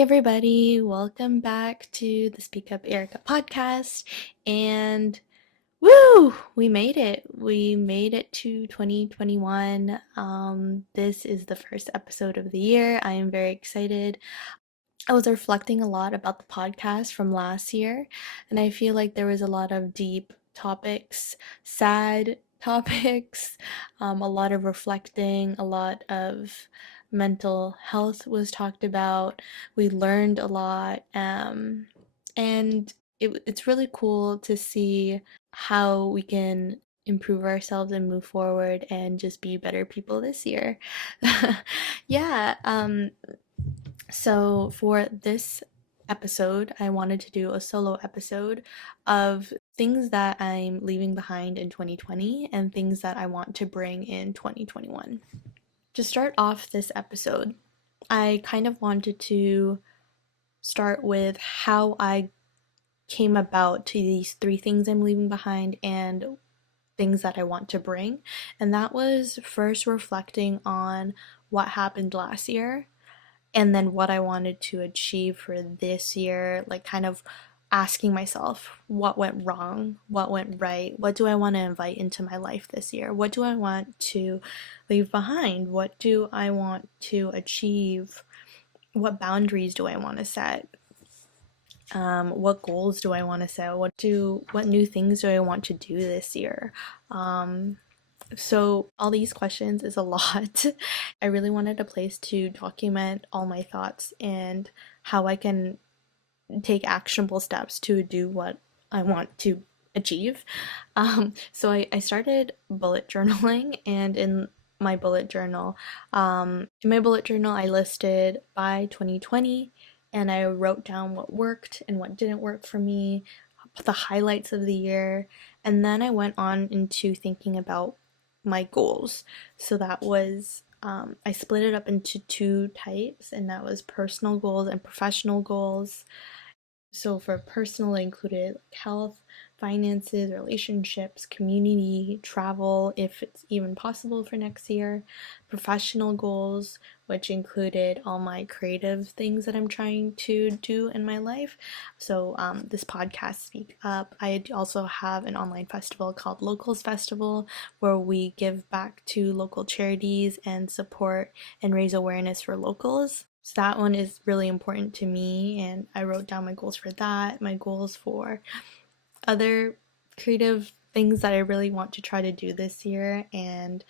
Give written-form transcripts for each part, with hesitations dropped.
Hey everybody, welcome back to the Speak Up Erika podcast. And woo, we made it. We made it to 2021. This is the first episode of the year. I am very excited. I was reflecting a lot about the podcast from last year, and I feel like there was a lot of deep topics, sad topics, a lot of reflecting, a lot of mental health was talked about. We learned a lot, and it's really cool to see how we can improve ourselves and move forward and just be better people this year. Yeah, so for this episode, I wanted to do a solo episode of things that I'm leaving behind in 2020 and things that I want to bring in 2021. To start off this episode, I kind of wanted to start with how I came about to these three things I'm leaving behind and things that I want to bring. And that was first reflecting on what happened last year and then what I wanted to achieve for this year, like kind of asking myself what went wrong, what went right, what do I want to invite into my life this year, what do I want to leave behind, what do I want to achieve, what boundaries do I want to set, what goals do I want to set, what new things do I want to do this year. So all these questions is a lot. I really wanted a place to document all my thoughts and how I can take actionable steps to do what I want to achieve. So I started bullet journaling, and in my bullet journal, I listed by 2020, and I wrote down what worked and what didn't work for me, the highlights of the year, and then I went on into thinking about my goals. So that was I split it up into two types, and that was personal goals and professional goals. So for personal, it included health, finances, relationships, community, travel, if it's even possible for next year. Professional goals, which included all my creative things that I'm trying to do in my life. So this podcast, Speak Up. I also have an online festival called Locals Festival, where we give back to local charities and support and raise awareness for locals. So that one is really important to me, and I wrote down my goals for that, my goals for other creative things that I really want to try to do this year, and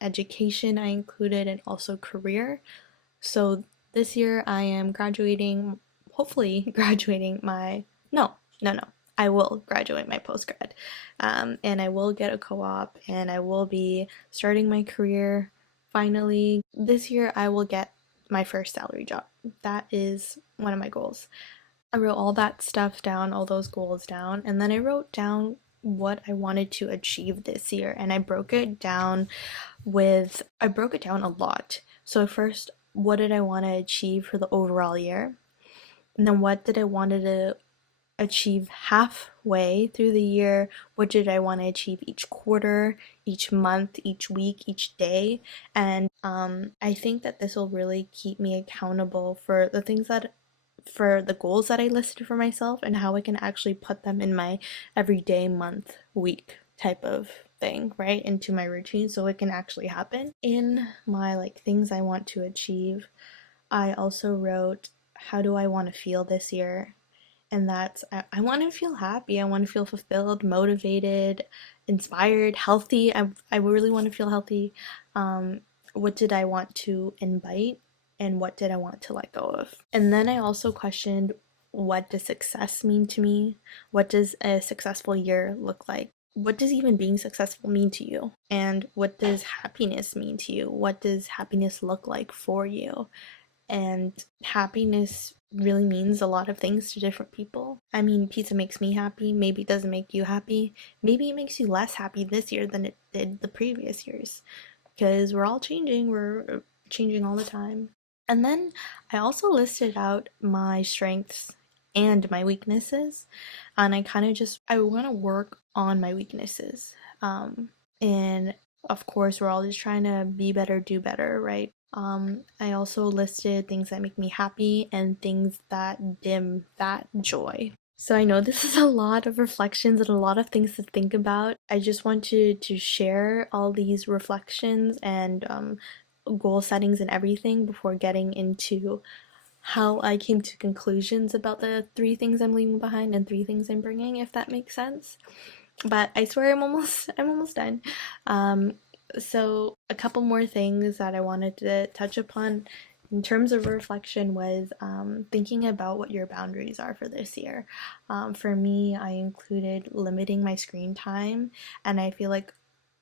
education I included, and also career. So this year I am graduating, hopefully graduating my, no, I will graduate my postgrad. And I will get a co-op, and I will be starting my career finally. This year I will get my first salary job. That is one of my goals. I wrote all that stuff down, all those goals down, and then I wrote down what I wanted to achieve this year, and I broke it down a lot. So first, what did I want to achieve for the overall year? And then what did I want to achieve halfway through the year? What did I want to achieve each quarter, each month, each week, each day? And I think that this will really keep me accountable for the goals that I listed for myself and how I can actually put them in my everyday, month, week type of thing, right? Into my routine so it can actually happen. In my things I want to achieve, I also wrote how do I want to feel this year? And that's I want to feel happy. I want to feel fulfilled, motivated, inspired, healthy. I really want to feel healthy. What did I want to invite, and what did I want to let go of? And then I also questioned, what does success mean to me? What does a successful year look like? What does even being successful mean to you? And what does happiness mean to you? What does happiness look like for you? And happiness really means a lot of things to different people. I mean, pizza makes me happy. Maybe it doesn't make you happy. Maybe it makes you less happy this year than it did the previous years. Because we're all changing. We're changing all the time. And then I also listed out my strengths and my weaknesses. And I want to work on my weaknesses. And of course, we're all just trying to be better, do better, right? I also listed things that make me happy and things that dim that joy. So I know this is a lot of reflections and a lot of things to think about. I just wanted to share all these reflections and goal settings and everything before getting into how I came to conclusions about the three things I'm leaving behind and three things I'm bringing, if that makes sense. But I swear I'm almost done. Um, so a couple more things that I wanted to touch upon in terms of reflection was thinking about what your boundaries are for this year. For me, I included limiting my screen time, and I feel like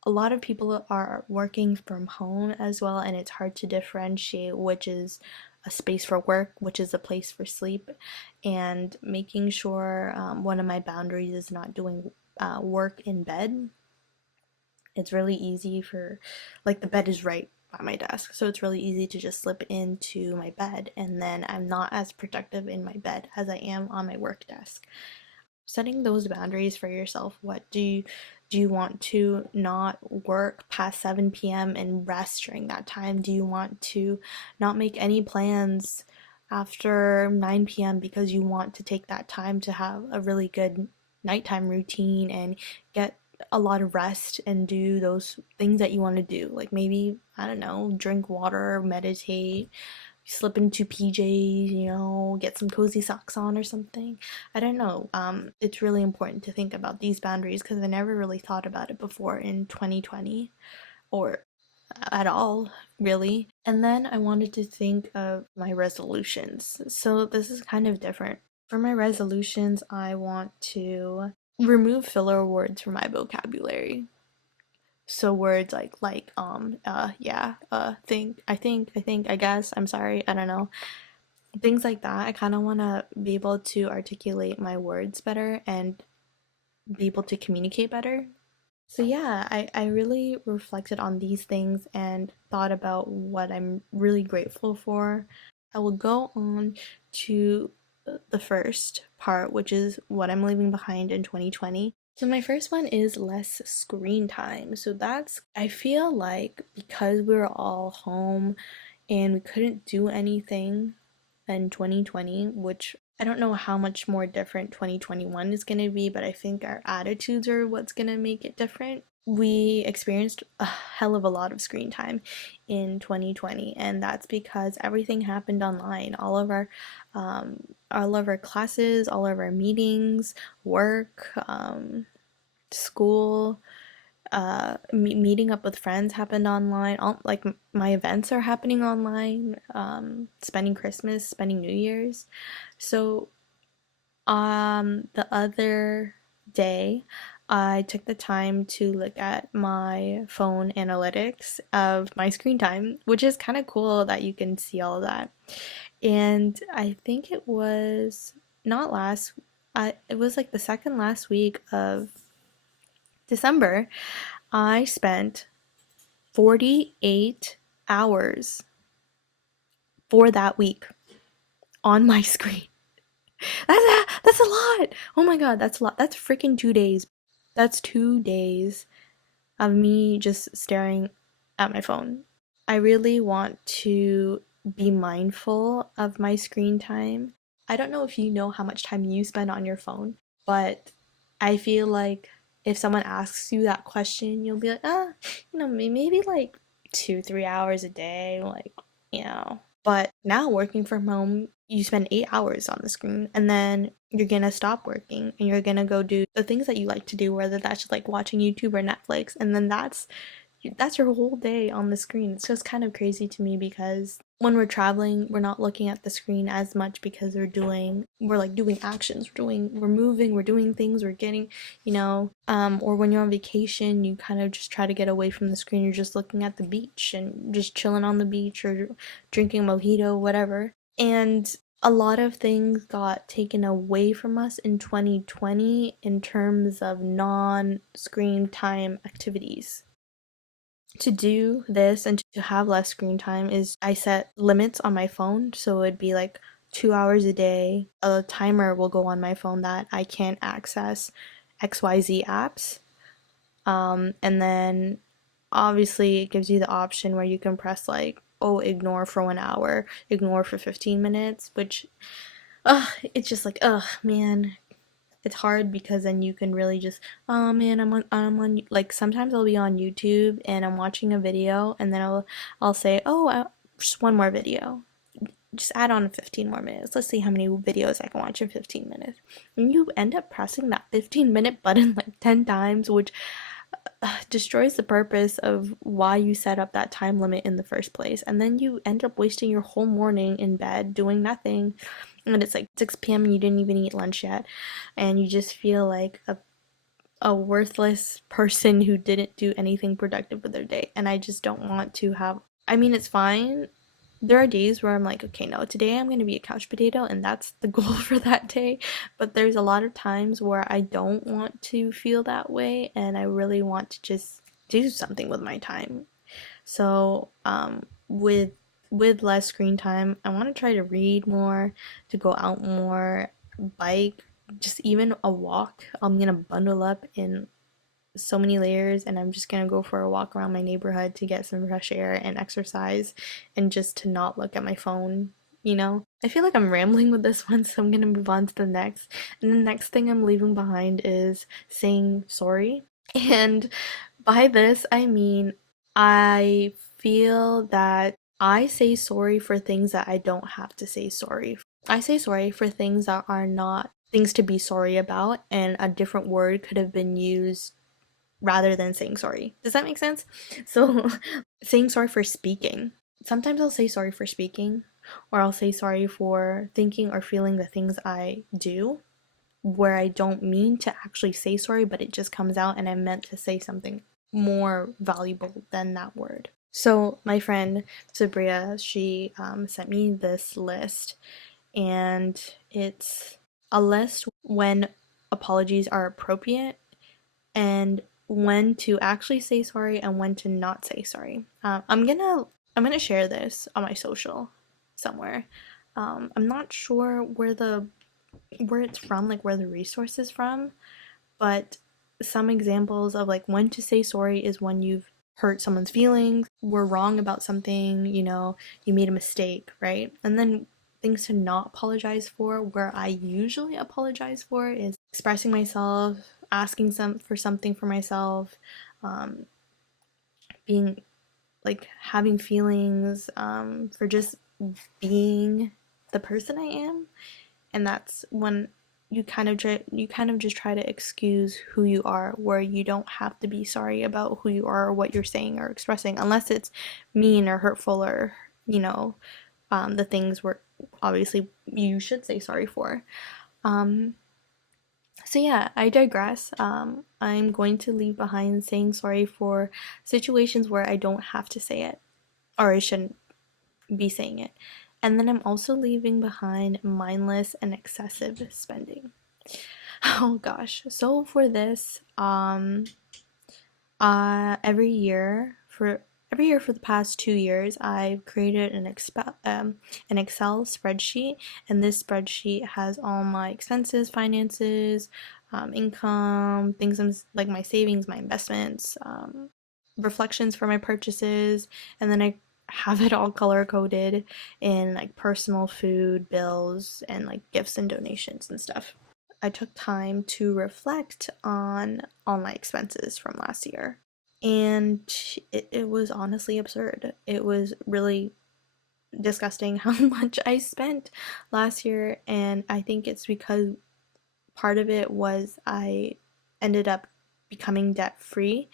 a lot of people are working from home as well, and it's hard to differentiate which is a space for work, which is a place for sleep, and making sure one of my boundaries is not doing work in bed. It's really easy for, like, the bed is right by my desk, so it's really easy to just slip into my bed, and then I'm not as productive in my bed as I am on my work desk. Setting those boundaries for yourself. What do you want to not work past 7 p.m. and rest during that time? Do you want to not make any plans after 9 p.m. because you want to take that time to have a really good nighttime routine and get a lot of rest and do those things that you want to do? Like maybe, I don't know, drink water, meditate, slip into PJs, get some cozy socks on or something. I don't know. It's really important to think about these boundaries because I never really thought about it before in 2020 or at all, really. And then I wanted to think of my resolutions. So this is kind of different. For my resolutions, I want to remove filler words from my vocabulary. So words yeah, I guess, I'm sorry, I don't know. Things like that. I kind of want to be able to articulate my words better and be able to communicate better. So yeah, I really reflected on these things and thought about what I'm really grateful for. I will go on to the first part, which is what I'm leaving behind in 2020. So my first one is less screen time. So that's, I feel like because we were all home and we couldn't do anything in 2020, which I don't know how much more different 2021 is going to be, but I think our attitudes are what's going to make it different. We experienced a hell of a lot of screen time in 2020, and that's because everything happened online. All of our classes, all of our meetings, work, school, meeting up with friends happened online. All like my events are happening online. Spending Christmas, spending New Year's. So the other day, I took the time to look at my phone analytics of my screen time, which is kind of cool that you can see all of that. And I think it was not last, it was like the second last week of December. I spent 48 hours for that week on my screen. That's a lot. Oh my god, that's a lot. That's freaking 2 days. That's 2 days of me just staring at my phone. I really want to be mindful of my screen time. I don't know if you know how much time you spend on your phone, but I feel like if someone asks you that question, you'll be like, maybe like 2, 3 hours a day, like. But now working from home, you spend 8 hours on the screen and then you're gonna stop working and you're gonna go do the things that you like to do, whether that's just like watching YouTube or Netflix, and then that's your whole day on the screen. It's just kind of crazy to me because when we're traveling, we're not looking at the screen as much because we're like doing actions, we're moving, we're doing things, we're getting, or when you're on vacation, you kind of just try to get away from the screen. You're just looking at the beach and just chilling on the beach or drinking mojito, whatever. And a lot of things got taken away from us in 2020 in terms of non-screen time activities. To do this and to have less screen time is I set limits on my phone, so it'd be like 2 hours a day. A timer will go on my phone that I can't access XYZ apps. And then obviously it gives you the option where you can press like oh, ignore for 1 hour, ignore for 15 minutes, which, it's just like, man, it's hard because then you can really just, oh man, like sometimes I'll be on YouTube and I'm watching a video and then I'll say, oh, just one more video. Just add on 15 more minutes. Let's see how many videos I can watch in 15 minutes. And you end up pressing that 15-minute button like 10 times, which destroys the purpose of why you set up that time limit in the first place. And then you end up wasting your whole morning in bed doing nothing. And it's like 6 p.m. and you didn't even eat lunch yet. And you just feel like a worthless person who didn't do anything productive with their day. And I just don't want to have, I mean, it's fine. There are days where I'm like, okay, no, today I'm going to be a couch potato, and that's the goal for that day. But there's a lot of times where I don't want to feel that way, and I really want to just do something with my time. So, with less screen time, I want to try to read more, to go out more, bike, just even a walk. I'm gonna bundle up in so many layers and I'm just gonna go for a walk around my neighborhood to get some fresh air and exercise and just to not look at my phone, you know? I feel like I'm rambling with this one, so I'm gonna move on to the next. And the next thing I'm leaving behind is saying sorry. And by this, I mean, I feel that I say sorry for things that I don't have to say sorry. I say sorry for things that are not things to be sorry about, and a different word could have been used rather than saying sorry. Does that make sense? So, saying sorry for speaking. Sometimes I'll say sorry for speaking, or I'll say sorry for thinking or feeling the things I do where I don't mean to actually say sorry, but it just comes out and I meant to say something more valuable than that word. So, my friend Sabria, she sent me this list, and it's a list when apologies are appropriate and when to actually say sorry and when to not say sorry. I'm gonna share this on my social somewhere. I'm not sure where it's from, like where the resource is from, but some examples of like when to say sorry is when you've hurt someone's feelings, were wrong about something, you made a mistake, right? And then things to not apologize for, where I usually apologize for, is expressing myself, asking for something for myself, um, being like having feelings, for just being the person I am. And that's when you kind of just try to excuse who you are, where you don't have to be sorry about who you are or what you're saying or expressing, unless it's mean or hurtful or the things where obviously you should say sorry for. um so yeah, I digress. I'm going to leave behind saying sorry for situations where I don't have to say it, or I shouldn't be saying it. And then I'm also leaving behind mindless and excessive spending. Oh gosh. So for this, every year for the past 2 years, I've created an Excel spreadsheet, and this spreadsheet has all my expenses, finances, income, like my savings, my investments, reflections for my purchases, and then I have it all color coded in like personal food bills and like gifts and donations and stuff. I took time to reflect on all my expenses from last year. And it was honestly absurd. It was really disgusting how much I spent last year. And I think it's because part of it was I ended up becoming debt free.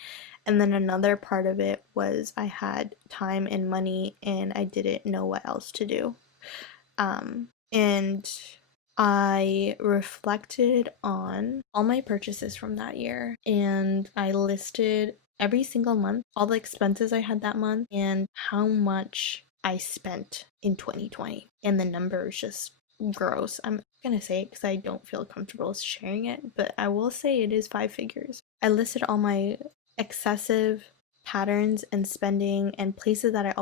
And then another part of it was I had time and money and I didn't know what else to do. And I reflected on all my purchases from that year and I listed every single month all the expenses I had that month and how much I spent in 2020. And the number is just gross. I'm gonna say it because I don't feel comfortable sharing it, but I will say it is 5 figures. I listed all my excessive patterns and spending and places that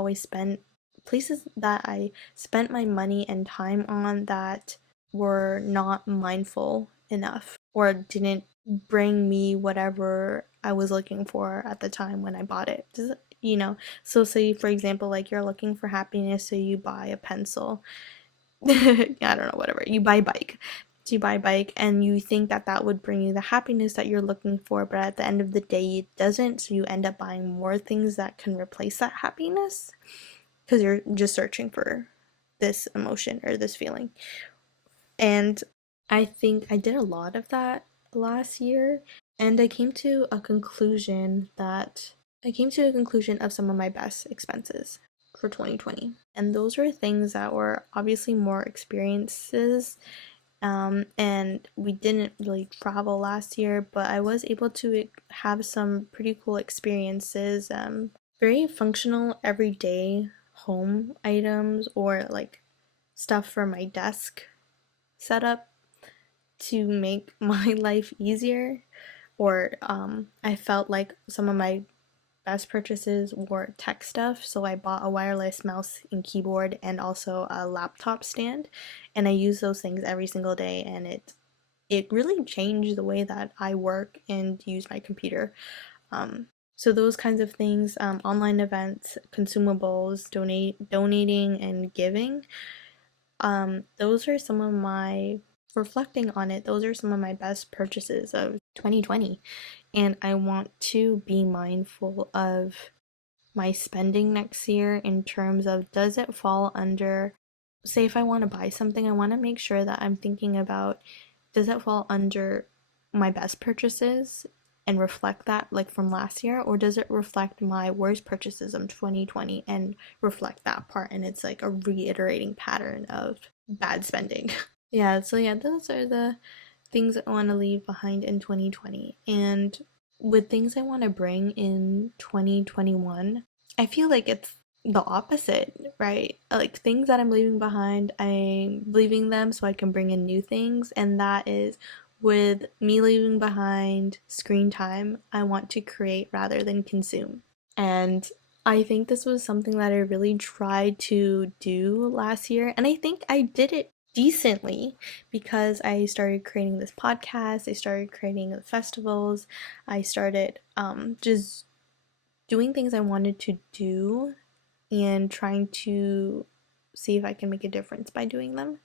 I spent my money and time on that were not mindful enough or didn't bring me whatever I was looking for at the time when I bought it. So say for example, like you're looking for happiness, so you buy a pencil. I don't know, whatever. You buy a bike. So you buy a bike and you think that that would bring you the happiness that you're looking for, but at the end of the day, it doesn't. So you end up buying more things that can replace that happiness because you're just searching for this emotion or this feeling. And I think I did a lot of that last year, and I came to a conclusion of some of my best expenses for 2020. And those were things that were obviously more experiences. And we didn't really travel last year, but I was able to have some pretty cool experiences. Very functional everyday home items or like stuff for my desk setup to make my life easier. Or I felt like some of my best purchases were tech stuff. So I bought a wireless mouse and keyboard and also a laptop stand. And I use those things every single day, and it really changed the way that I work and use my computer. Um, so those kinds of things, online events, consumables, donating and giving, those are some of my reflecting on it, those are some of my best purchases of 2020. And I want to be mindful of my spending next year in terms of, does it fall under, say if I want to buy something, I want to make sure that I'm thinking about, does it fall under my best purchases and reflect that like from last year, or does it reflect my worst purchases of 2020 and reflect that part, and it's like a reiterating pattern of bad spending. Yeah, so yeah, those are the things I want to leave behind in 2020. And with things I want to bring in 2021, I feel like it's the opposite, right? Like things that I'm leaving behind, I'm leaving them so I can bring in new things. And that is, with me leaving behind screen time, I want to create rather than consume. And I think this was something that I really tried to do last year. And I think I did it decently because I started creating this podcast, I started creating the festivals, I started just doing things I wanted to do and trying to see if I can make a difference by doing them.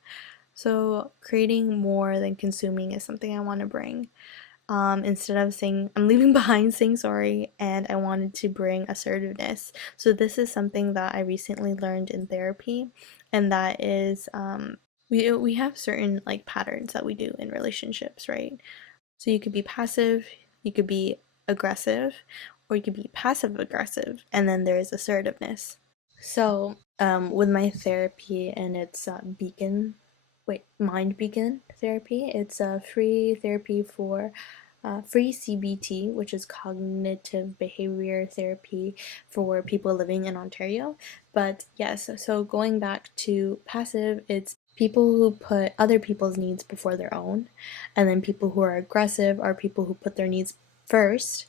So, creating more than consuming is something I want to bring. Instead of saying, I'm leaving behind saying sorry, and I wanted to bring assertiveness. So, this is something that I recently learned in therapy, and that is, we have certain like patterns that we do in relationships, right? So, you could be passive, you could be aggressive, or you could be passive aggressive, and then there's assertiveness. So, with my therapy, and it's Mind Beacon therapy. It's a free therapy for free CBT, which is cognitive behavior therapy for people living in Ontario. But yes, so going back to passive, it's people who put other people's needs before their own, and then people who are aggressive are people who put their needs first,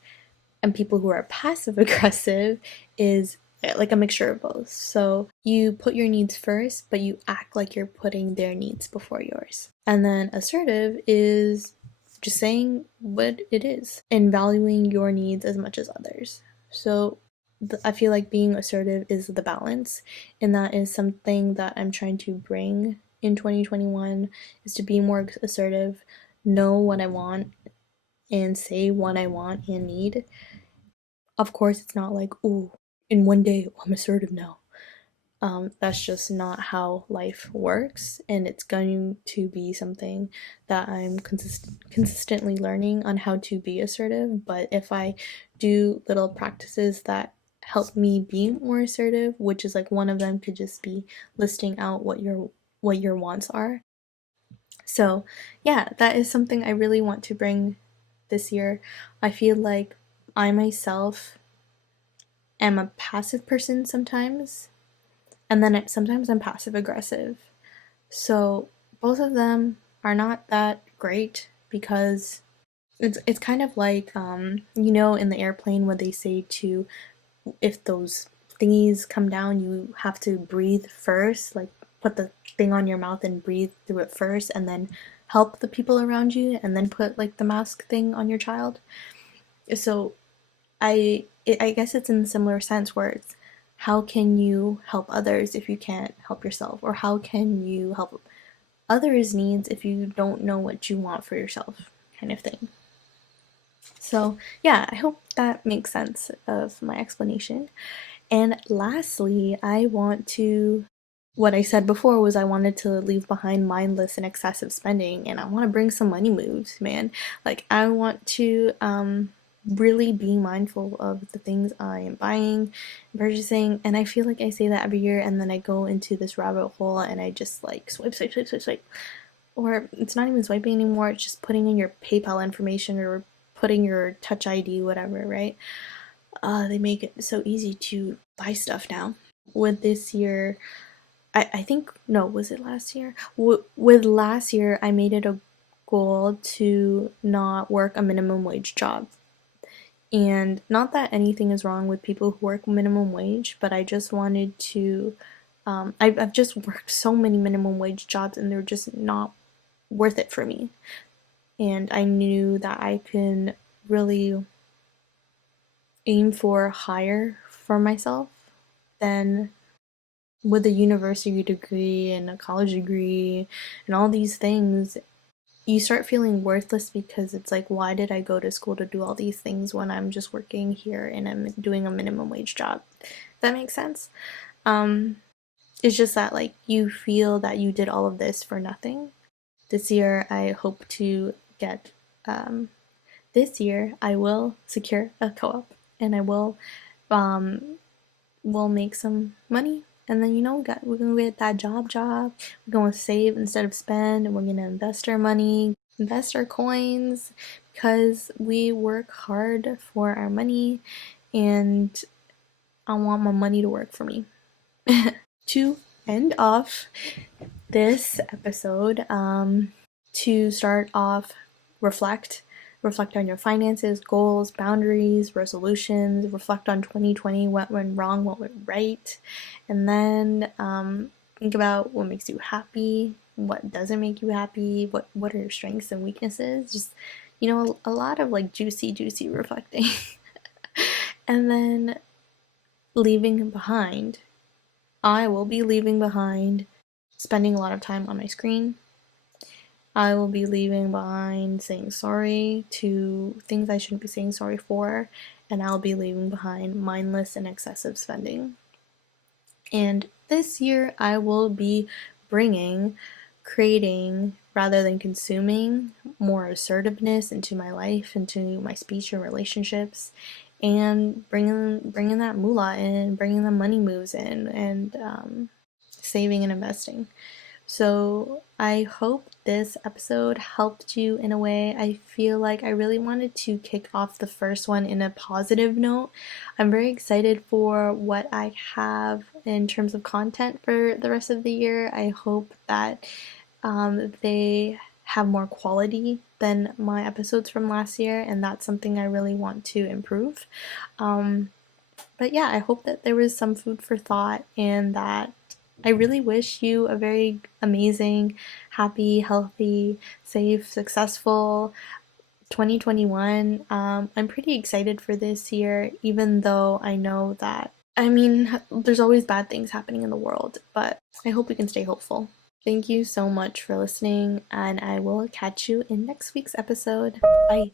and people who are passive aggressive is like a mixture of both. So you put your needs first, but you act like you're putting their needs before yours. And then assertive is just saying what it is and valuing your needs as much as others. So I feel like being assertive is the balance, and that is something that I'm trying to bring in 2021, is to be more assertive, know what I want, and say what I want and need. Of course, it's not like, ooh, in one day I'm assertive now. That's just not how life works, and it's going to be something that I'm consistently learning on how to be assertive. But if I do little practices that help me be more assertive, which is like one of them could just be listing out what your wants are. So, yeah, that is something I really want to bring this year. I feel like I myself am a passive person sometimes, and then sometimes I'm passive aggressive. So both of them are not that great because it's kind of like in the airplane when they say to, if those thingies come down, you have to breathe first, like put the thing on your mouth and breathe through it first, and then help the people around you, and then put like the mask thing on your child. So I guess it's in a similar sense where it's how can you help others if you can't help yourself, or how can you help others' needs if you don't know what you want for yourself, kind of thing. So, yeah, I hope that makes sense of my explanation. And lastly, I want to. What I said before was I wanted to leave behind mindless and excessive spending, and I want to bring some money moves, man. Like, I want to really be mindful of the things I am buying, purchasing, and I feel like I say that every year, and then I go into this rabbit hole and I just like swipe, swipe, swipe, swipe, swipe, or it's not even swiping anymore, it's just putting in your PayPal information or putting your Touch ID, whatever, right? They make it so easy to buy stuff now. With this year, I think, no, was it last year? With last year, I made it a goal to not work a minimum wage job. And not that anything is wrong with people who work minimum wage, but I just wanted to. I've just worked so many minimum wage jobs and they're just not worth it for me. And I knew that I can really aim for higher for myself than with a university degree and a college degree and all these things. You start feeling worthless because it's like, why did I go to school to do all these things when I'm just working here and I'm doing a minimum wage job? That makes sense. Um, it's just that like you feel that you did all of this for nothing. This year, I hope to get. This year, I will secure a co-op and I um, will make some money. And then we're gonna get that job. We're gonna save instead of spend, and we're gonna invest our money, invest our coins, because we work hard for our money, and I want my money to work for me. To end off this episode, to start off, reflect. Reflect on your finances, goals, boundaries, resolutions. Reflect on 2020, what went wrong, what went right. And then think about what makes you happy, what doesn't make you happy, what are your strengths and weaknesses. Just, a lot of like juicy reflecting. And then leaving behind. I will be leaving behind spending a lot of time on my screen. I will be leaving behind saying sorry to things I shouldn't be saying sorry for, and I'll be leaving behind mindless and excessive spending. And this year, I will be bringing, creating, rather than consuming, more assertiveness into my life, into my speech and relationships, and bringing that moolah in, bringing the money moves in, and saving and investing. So I hope this episode helped you in a way. I feel like I really wanted to kick off the first one in a positive note. I'm very excited for what I have in terms of content for the rest of the year. I hope that they have more quality than my episodes from last year, and that's something I really want to improve. But yeah, I hope that there was some food for thought, and that I really wish you a very amazing, happy, healthy, safe, successful 2021. I'm pretty excited for this year, even though I know that, I mean, there's always bad things happening in the world, but I hope we can stay hopeful. Thank you so much for listening, and I will catch you in next week's episode. Bye.